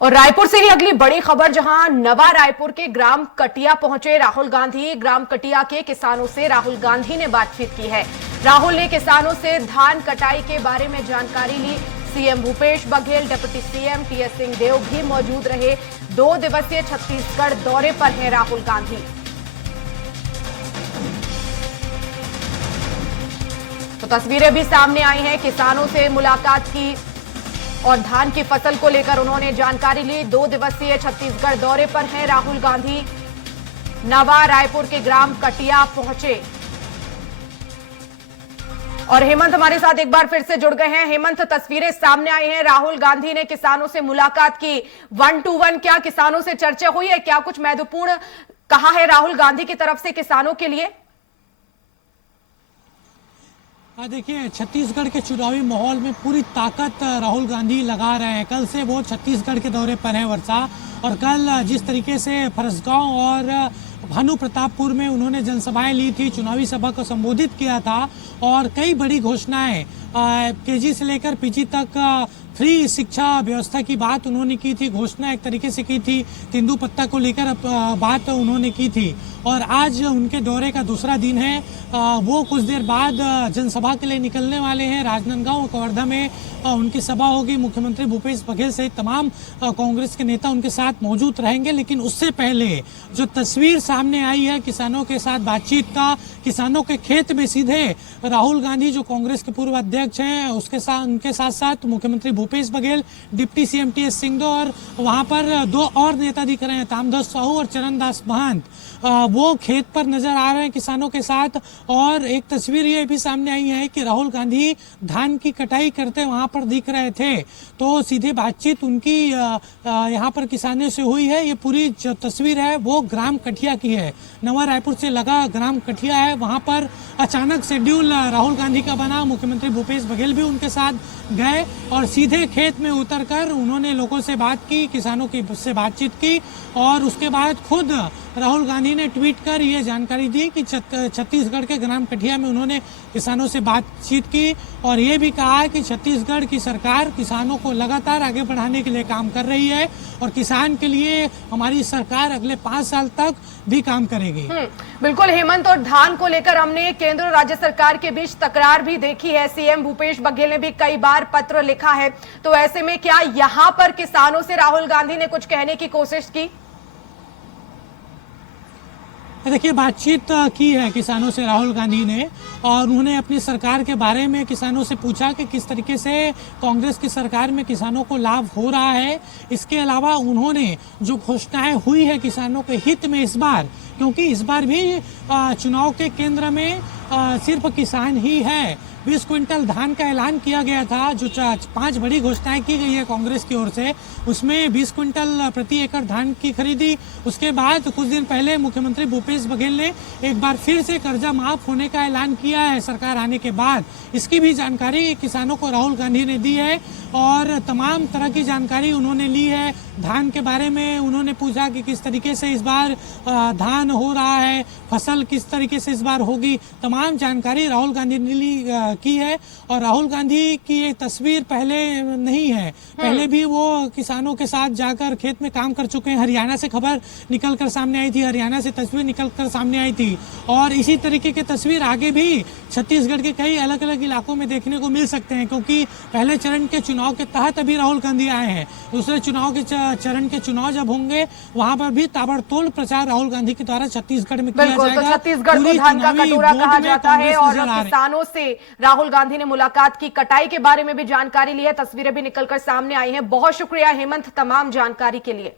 और रायपुर से ही अगली बड़ी खबर, जहां नवा रायपुर के ग्राम कटिया पहुंचे राहुल गांधी। ग्राम कटिया के किसानों से राहुल गांधी ने बातचीत की है। राहुल ने किसानों से धान कटाई के बारे में जानकारी ली। CM Bhupesh Baghel, deputy CM TS Singhdeo भी मौजूद रहे। 2 दिवसीय छत्तीसगढ़ दौरे पर हैं राहुल गांधी। तो तस्वीरें भी सामने आई हैं, किसानों से मुलाकात की और धान की फसल को लेकर उन्होंने जानकारी ली। 2 दिवसीय छत्तीसगढ़ दौरे पर हैं राहुल गांधी। नवा रायपुर के ग्राम कटिया पहुंचे और हेमंत हमारे साथ एक बार फिर से जुड़ गए हैं। हेमंत, तस्वीरें सामने आई हैं, राहुल गांधी ने किसानों से मुलाकात की 1 to 1। क्या किसानों से चर्चा हुई है? क्या कुछ महत्वपूर्ण कहा है राहुल गांधी की तरफ से किसानों के लिए? देखिए, छत्तीसगढ़ के चुनावी माहौल में पूरी ताकत राहुल गांधी लगा रहे हैं। कल से वो छत्तीसगढ़ के दौरे पर है वर्षा, और कल जिस तरीके से फरसगांव और भानु प्रतापपुर में उन्होंने जनसभाएं ली थी, चुनावी सभा को संबोधित किया था और कई बड़ी घोषणाएं केजी से लेकर पीजी तक फ्री शिक्षा व्यवस्था की बात उन्होंने की थी। घोषणा एक तरीके से की थी, तेंदुपत्ता को लेकर बात उन्होंने की थी। और आज उनके दौरे का दूसरा दिन है। वो कुछ देर बाद जनसभा के लिए निकलने वाले हैं। राजनांदगांव और कवर्धा में उनकी सभा होगी। मुख्यमंत्री भूपेश बघेल सहित तमाम कांग्रेस के नेता उनके साथ मौजूद रहेंगे। लेकिन उससे पहले जो तस्वीर सामने आई है किसानों के साथ बातचीत का, किसानों के खेत में सीधे राहुल गांधी जो कांग्रेस के पूर्व अध्यक्ष हैं उनके साथ साथ मुख्यमंत्री Bhupesh Baghel, deputy CM TS Singhdeo और वहां पर 2 और नेता दिख रहे हैं, तामध्वज साहू और चरणदास महंत। वो खेत पर नजर आ रहे हैं किसानों के साथ। और एक तस्वीर ये भी सामने आई है कि राहुल गांधी धान की कटाई करते वहां पर दिख रहे थे। तो सीधे बातचीत उनकी यहाँ पर किसानों से हुई है। ये पूरी जो तस्वीर है वो ग्राम कटिया की है। नवा रायपुर से लगा ग्राम कटिया है। वहां पर अचानक शेड्यूल राहुल गांधी का बना। मुख्यमंत्री भूपेश बघेल भी उनके साथ गए और सीधे खेत में उतरकर उन्होंने लोगों से बात की, किसानों की से बातचीत की। और उसके बाद खुद राहुल गांधी ने ट्वीट कर ये जानकारी दी कि छत्तीसगढ़ के ग्राम कटिया में उन्होंने किसानों से बातचीत की और ये भी कहा कि छत्तीसगढ़ की सरकार किसानों को लगातार आगे बढ़ाने के लिए काम कर रही है और किसान के लिए हमारी सरकार अगले 5 साल तक भी काम करेगी। बिल्कुल हेमंत, और धान को लेकर हमने केंद्र और राज्य सरकार के बीच तकरार भी देखी है। सीएम भूपेश बघेल ने भी कई बार पत्र लिखा है। तो ऐसे में क्या यहाँ पर किसानों से राहुल गांधी ने कुछ कहने की कोशिश की? देखिए, बातचीत की है किसानों से राहुल गांधी ने और उन्होंने अपनी सरकार के बारे में किसानों से पूछा कि किस तरीके से कांग्रेस की सरकार में किसानों को लाभ हो रहा है। इसके अलावा उन्होंने जो घोषणाएं हुई है किसानों के हित में इस बार, क्योंकि इस बार भी चुनाव के केंद्र में सिर्फ किसान ही है। 20 क्विंटल धान का ऐलान किया गया था। जो 5 बड़ी घोषणाएं की गई है कांग्रेस की ओर से, उसमें 20 क्विंटल प्रति एकड़ धान की खरीदी। उसके बाद कुछ दिन पहले मुख्यमंत्री भूपेश बघेल ने एक बार फिर से कर्जा माफ होने का ऐलान किया है सरकार आने के बाद। इसकी भी जानकारी किसानों को राहुल गांधी ने दी है और तमाम तरह की जानकारी उन्होंने ली है। धान के बारे में उन्होंने पूछा कि किस तरीके से इस बार धान हो रहा है, फसल किस तरीके से इस बार होगी। तमाम जानकारी राहुल गांधी ने ली की है। और राहुल गांधी की ये तस्वीर पहले नहीं है, पहले भी वो किसानों के साथ जाकर खेत में काम कर चुके हैं। हरियाणा से खबर निकलकर सामने आई थी, हरियाणा से तस्वीर निकलकर सामने आई थी और इसी तरीके की तस्वीर आगे भी छत्तीसगढ़ के कई अलग अलग इलाकों में देखने को मिल सकते हैं। क्योंकि पहले चरण के चुनाव के तहत अभी राहुल गांधी आए हैं, दूसरे चुनाव के चरण के चुनाव जब होंगे वहां पर भी ताबड़तोड़ प्रचार राहुल गांधी के द्वारा छत्तीसगढ़ में किया जाएगा। तो छत्तीसगढ़ को धान का कटोरा कहा जाता है और किसानों से राहुल गांधी ने मुलाकात की, कटाई के बारे में भी जानकारी ली है, तस्वीरें भी निकलकर सामने आई हैं। बहुत शुक्रिया हेमंत तमाम जानकारी के लिए।